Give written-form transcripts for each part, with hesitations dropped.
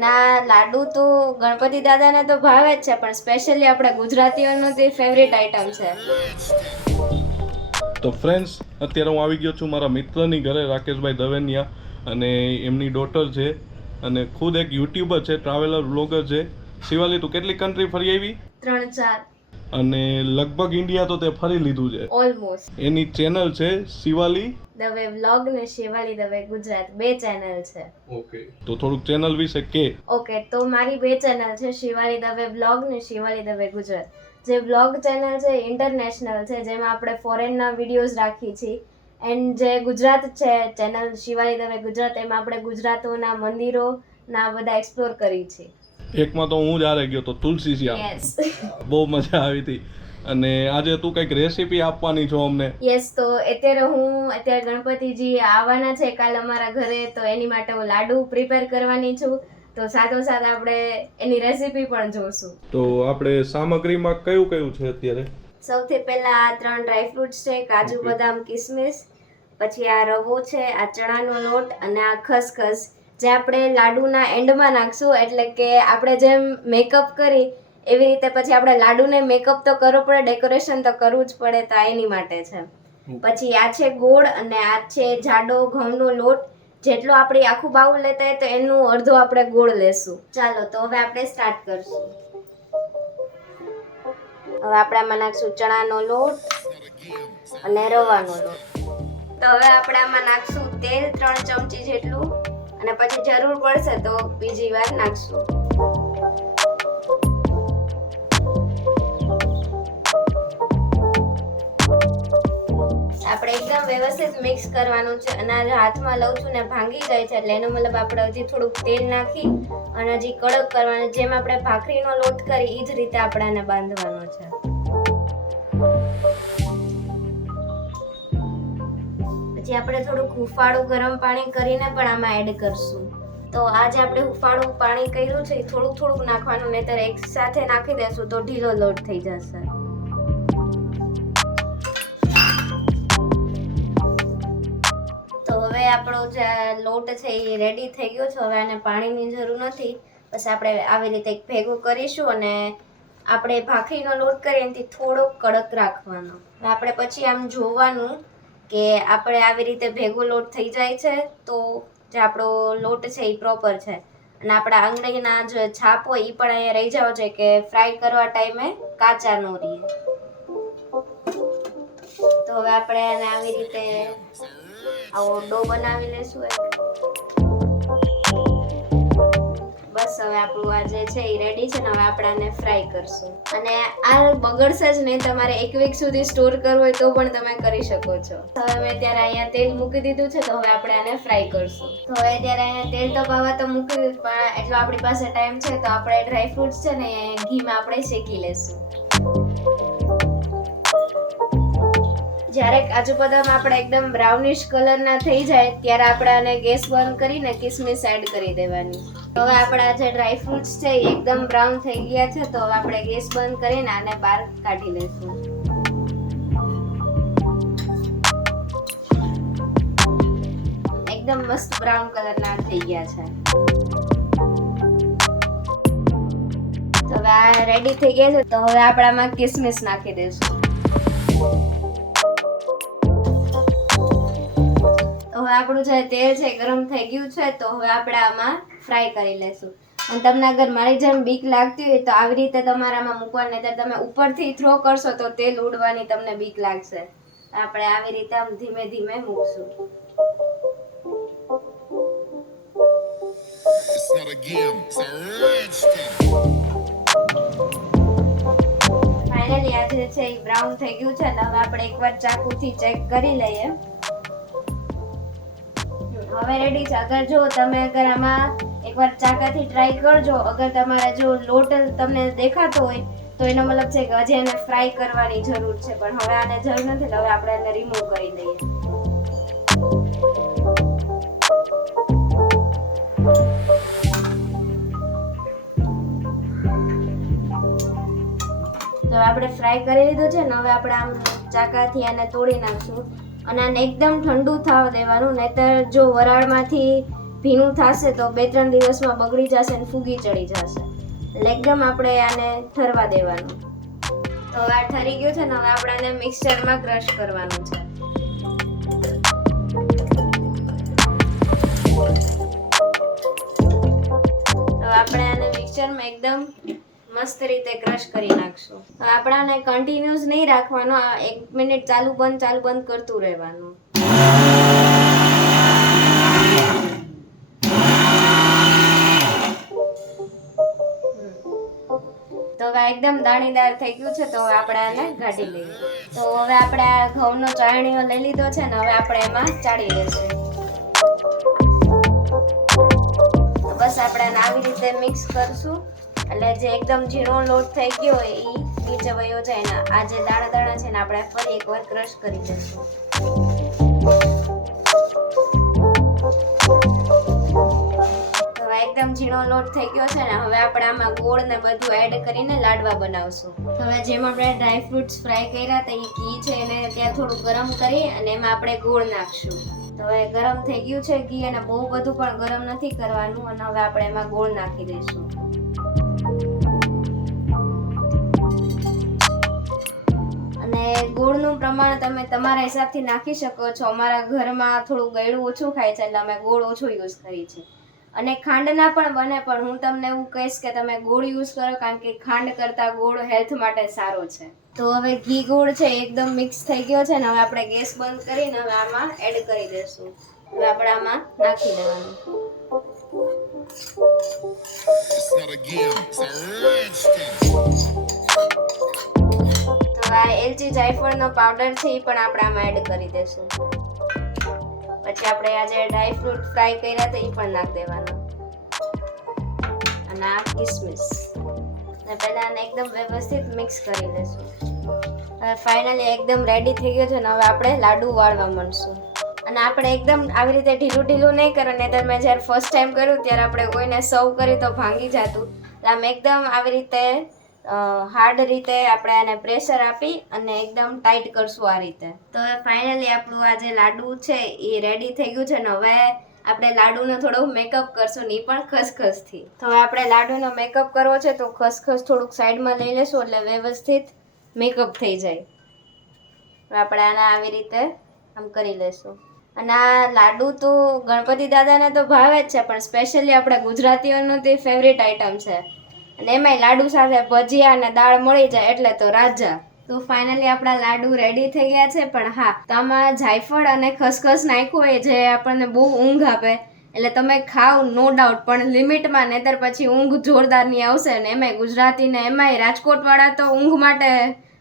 અને આ લાડુ તો ગણપતિ દાદાને તો ભાવે જ છે, પણ સ્પેશિયલી આપણા ગુજરાતીઓનો તે ફેવરિટ આઈટમ છે. તો ફ્રેન્ડ્સ, અત્યારે હું આવી ગયો છું મારા મિત્રની ઘરે, રાકેશભાઈ દવેનિયા, અને એમની ડોટર છે અને ખુદ એક યુટ્યુબર છે, ટ્રાવેલર વ્લોગર છે. શિવાલી, તું કેટલી કન્ટ્રી ફરી આવી? 3-4 અને લગભગ ઇન્ડિયા તો તે ફરી લીધું છે ઓલમોસ્ટ. એની ચેનલ છે શિવાલી દવે વ્લોગ ને શિવાલી દવે ગુજરાત, 2 ચેનલ છે. ઓકે, તો થોડુંક ચેનલ વિશે કે. ઓકે, તો મારી 2 ચેનલ છે, શિવાલી દવે વ્લોગ ને શિવાલી દવે ગુજરાત. જે વ્લોગ ચેનલ છે ઇન્ટરનેશનલ છે, જેમાં આપણે ફોરેનના વિડીયોઝ રાખીએ છીએ. એન્ડ જે ગુજરાત છે ચેનલ શિવાલી દવે ગુજરાત, એમાં આપણે ગુજરાતોના મંદિરોના બધા એક્સપ્લોર કરી છે. એકમાં તો હું જ હારે ગયો તો, તુલસી શ્યામ. યસ. બહુ મજા આવી હતી. અને આજે તું કંઈક રેસીપી આપવાની છો અમને. યસ, તો અત્યારે ગણપતિજી આવવાના છે કાલ અમારા ઘરે, તો એની માટે હું લાડુ પ્રિપેર કરવાની છું. તો સાથોસાથ આપણે એની રેસીપી પણ જોશું. તો આપણે સામગ્રીમાં કયું કયું છે અત્યારે? સૌથી પહેલા આ 3 ડ્રાયફ્રૂટ્સ છે, કાજુ બદામ કિસમિસ, પછી આ રવો છે, આ ચણાનો લોટ અને આ ખસખસ, જે આપણે લાડુના એન્ડમાં નાખશું. એટલે કે આપણે જેમ મેકઅપ કરી એવી રીતે પછી આપણે લાડુને મેકઅપ તો કરવો પડે, ડેકોરેશન તો કરવું જ પડે, તો એની માટે છે. પછી આ છે ગોળ અને આ છે જાડો ઘઉંનો લોટ. જેટલો આપણે આખું બાઉલ લેતા હોય તો એનું અડધો આપણે ગોળ લેશું. ચાલો, તો હવે આપણે સ્ટાર્ટ કરશું. હવે આપણે આમાં નાખશું ચણાનો લોટ અને રવાનો લોટ. તો હવે આપણે આમાં નાખશું તેલ 3 ચમચી જેટલું, અને પછી જરૂર પડશે તો બીજી વાર નાખશું. આપણે એકદમ વ્યવસ્થિત મિક્સ કરવાનું છે. અને આ હાથમાં લઉં છું ને ભાંગી જાય છે, એટલે એનો મતલબ આપણે હજી થોડુંક તેલ નાખી અને હજી કડક કરવાનું. જેમ આપણે ભાખરીનો લોટ કરી એ જ રીતે આપણે આને બાંધવાનો છે. પછી આપણે થોડુંક હુંફાળું ગરમ પાણી કરીને પણ આમાં એડ કરશું. તો આ જે આપણે હુંફાળું પાણી કર્યું છે એ થોડુંક થોડુંક નાખવાનું, નહીંતર એક સાથે નાખી દેશું તો ઢીલો લોટ થઈ જશે. તો હવે આપણો જે લોટ છે એ રેડી થઈ ગયો છે. હવે આને પાણીની જરૂર નથી. બસ આપણે આવી રીતે ભેગું કરીશું અને આપણે ભાખરીનો લોટ કરીએ એનાથી થોડોક કડક રાખવાનો. આપણે પછી આમ જોવાનું કે આપણે આવી રીતે ભેગો લોટ થઈ જાય છે તો જે આપણો લોટ છે એ પ્રોપર છે. અને આપણા આંગળીના જે છાપ હોય એ પણ અહીંયા રહી જાવ છે, કે ફ્રાય કરવા ટાઈમે કાચા ન રહીએ. તો હવે આપણે આને આવી રીતે આવો ડો બનાવી લેશું. બસ, હવે આપણું આ જે છે એ રેડી છે ને હવે આપણે આને ફ્રાય કરશું. અને આ બગડશે જ નહીં, તમારે 1 વીક સુધી સ્ટોર કરવો હોય તો પણ તમે કરી શકો છો. હવે મેં અત્યારે અહીંયા તેલ મૂકી દીધું છે, તો હવે આપણે આને ફ્રાય કરશું. તો હવે અત્યારે અહીંયા તેલ તપાવવા તો મૂકી દીધું, પણ એટલો આપણી પાસે ટાઈમ છે તો આપણે ડ્રાયફ્રૂટ્સ છે ને ઘીમાં આપણે શેકી લેશું. જ્યારે કાજુ બદામ આપણે એકદમ બ્રાઉનિશ કલરના થઈ જાય ત્યારે આપણે આને ગેસ બંધ કરીને કિસમિસ એડ કરી દેવાની. હવે આપણા જે ડ્રાયફ્રૂટ્સ છે એ એકદમ બ્રાઉન થઈ ગયા છે, તો હવે આપણે ગેસ બંધ કરીને આને બહાર કાઢી લઈશું. એકદમ મસ્ત બ્રાઉન કલરના થઈ ગયા છે. તો હવે આ રેડી થઈ ગયા છે, તો હવે આપણે આમાં કિસમિસ નાખી દઈશું. હવે આપણું જે તેલ છે ગરમ થઈ ગયું છે, તો હવે આપણે આમાં ફ્રાય કરી લેશું. અને તમને અગર મારી જેમ બીક લાગતી હોય તો આવી રીતે તમારામાં મૂકવાનું, નહીં તમે ઉપરથી થ્રો કરશો તો તેલ ઉડવાની તમને બીક લાગશે. આપણે આવી રીતે આમ ધીમે ધીમે મૂકશું. ફાઇનલી આ જે છે એ બ્રાઉન થઈ ગયું છે, એટલે હવે આપણે એકવાર ચાકુથી ચેક કરી લઈએ. હવે રેડી છે. અગર તમે આમાં એકવાર ચાકાથી ટ્રાય કરજો. અગર તમારા જો લોટ તમને દેખાતો હોય તો એનો મતલબ છે કે હજી એને ફ્રાય કરવાની જરૂર છે, પણ હવે આને જરૂર નથી. હવે આપણે એને રિમૂવ કરી દઈએ. તો આપણે ફ્રાય કરી લીધું છે ને હવે આપણે આમ ચાકાથી આને તોડી નાખશું. અને આને એકદમ ઠંડુ થવા દેવાનું, નહીતર જો વરાળમાંથી ભીનું થશે તો 2-3 દિવસમાં બગડી જશે અને ફૂગી ચડી જશે. એટલે એકદમ આપણે આને ઠરવા દેવાનું. તો હવે આ ઠરી ગયું છે ને હવે આપણે આને મિક્સચરમાં ક્રશ કરવાનું છે. તો આપણે આને મિક્સચરમાં એકદમ મસ્ત રીતે ક્રશ કરી નાખશું. હવે આપણે આને કન્ટિન્યુઅસ નહીં રાખવાનું, આ 1 મિનિટ ચાલુ બંધ કરતું રહેવાનું. તો હવે એકદમ દાણીદાર થઈ ગયું છે. તો હવે આપણે આને ઘાટી લઈએ. તો હવે આપણે આ ઘઉંનો ચાળણીઓ લઈ લીધો છે ને હવે આપણે એમાં ચાળી લેશું. તો બસ આપણે આને આવી રીતે મિક્સ કરશું એટલે જે એકદમ ઝીણો લોટ થઈ ગયો હોય એ નીચે વયો જાય ને આ જે દાણા છે ને આપણે ફરી એકવાર ક્રશ કરી દઈશું. એકદમ ઝીણો લોટ થઈ ગયો છે ને હવે આપણે આમાં ગોળ ને બધું એડ કરીને લાડવા બનાવશું. હવે જેમ આપણે ડ્રાય ફ્રૂટ્સ ફ્રાય કર્યા હતા એ ઘી છે એને ત્યાં થોડું ગરમ કરી અને એમાં આપણે ગોળ નાખશું. તો હવે ગરમ થઈ ગયું છે ઘી અને બહુ બધું પણ ગરમ નથી કરવાનું અને હવે આપણે એમાં ગોળ નાખી દઈશું. અને ગોળનું પ્રમાણ તમે તમારા હિસાબથી નાખી શકો છો. અમારા ઘરમાં થોડું ગળ્યું ઓછું ખાય છે એટલે અમે ગોળ ઓછો યુઝ કરી છે. અને ખાંડના પણ બને પણ હું તમને એવું કહીશ કે તમે ગોળ યુઝ કરો કારણ કે ખાંડ કરતાં ગોળ હેલ્થ માટે સારો છે. તો હવે ઘી ગોળ છે એકદમ મિક્સ થઈ ગયો છે ને હવે આપણે ગેસ બંધ કરીને હવે આમાં એડ કરી દઈશું. હવે આપણે આમાં નાખી દેવાનું. તો આ એલચી જાયફળનો પાવડર છે એ પણ આપણે આમાં એડ કરી દઈશું. પછી આપણે આ જે ડ્રાય ફ્રૂટ ફ્રાય કર્યા હતા એ પણ નાખી દેવાના અને આ કિસમિસ ને પહેલા આને એકદમ વ્યવસ્થિત મિક્સ કરી લેશું. હવે ફાઇનલી એકદમ રેડી થઈ ગયો છે ને હવે આપણે લાડુ વાળવા માંડશું. અને આપણે એકદમ આવી રીતે ઢીલું નહીં કરો નહીં તો મેં જ્યારે ફર્સ્ટ ટાઈમ કર્યું ત્યારે આપણે કોઈને સર્વ કર્યું તો ભાંગી જતું. આમ એકદમ આવી રીતે હાર્ડ રીતે આપણે આને પ્રેશર આપી અને એકદમ ટાઈટ કરશું આ રીતે. તો ફાઇનલી આપણું આ જે લાડુ છે એ રેડી થઈ ગયું છે ને હવે આપણે લાડુનો થોડો મેકઅપ કરશું ને એ પણ ખસખસથી. તો હવે આપણે લાડુનો મેકઅપ કરવો છે તો ખસખસ થોડુંક સાઈડમાં લઈ લેશું એટલે વ્યવસ્થિત મેકઅપ થઈ જાય. આપણે આને આવી રીતે આમ કરી લેશું. અને આ લાડુ તો ગણપતિ દાદાને તો ભાવે જ છે પણ સ્પેશિયલી આપણા ગુજરાતીઓનું તે ફેવરેટ આઈટમ છે. અને એમાંય લાડુ સાથે ભજીયા અને દાળ મળી જાય એટલે તો રાજા. તો ફાઇનલી આપણા લાડુ રેડી થઈ ગયા છે. પણ હા, તો આમાં જાયફળ અને ખસખસ નાખ્યું હોય જે આપણને બહુ ઊંઘ આપે એટલે તમે ખાવ નો ડાઉટ પણ લિમિટમાં, નહીતર પછી ઊંઘ જોરદારની આવશે. ને એમાંય ગુજરાતી ને એમાંય રાજકોટવાળા તો ઊંઘ માટે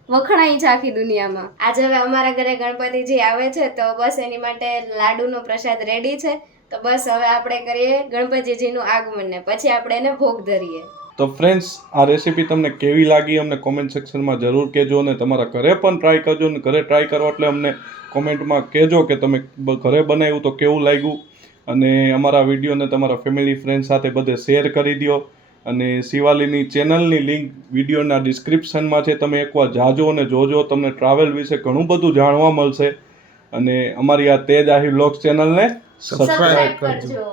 વખણાઈ છે આખી દુનિયામાં. આજે હવે અમારા ઘરે ગણપતિજી આવે છે તો બસ એની માટે લાડુનો પ્રસાદ રેડી છે. તો બસ હવે આપણે કરીએ ગણપતિજીનું આગમન ને પછી આપણે એને ભોગ ધરીએ. તો ફ્રેન્ડ્સ, આ રેસીપી તમને કેવી લાગી અમને કોમેન્ટ સેક્શનમાં જરૂર કહેજો અને તમારા ઘરે પણ ટ્રાય કરજો. અને ઘરે ટ્રાય કરો એટલે અમને કોમેન્ટમાં કહેજો કે તમે ઘરે બનાવ્યું તો કેવું લાગ્યું. અને અમારા વિડીયોને તમારા ફેમિલી ફ્રેન્ડ સાથે બધે શેર કરી દો. અને શિવાલીની ચેનલની લિંક વિડીયોના ડિસ્ક્રિપ્શનમાં છે, તમે એકવાર જાજો અને જોજો. તમને ટ્રાવેલ વિશે ઘણું બધું જાણવા મળશે. અને અમારી આ તેજ આહિર વ્લોગ્સ ચેનલને સબસ્ક્રાઇબ કરજો.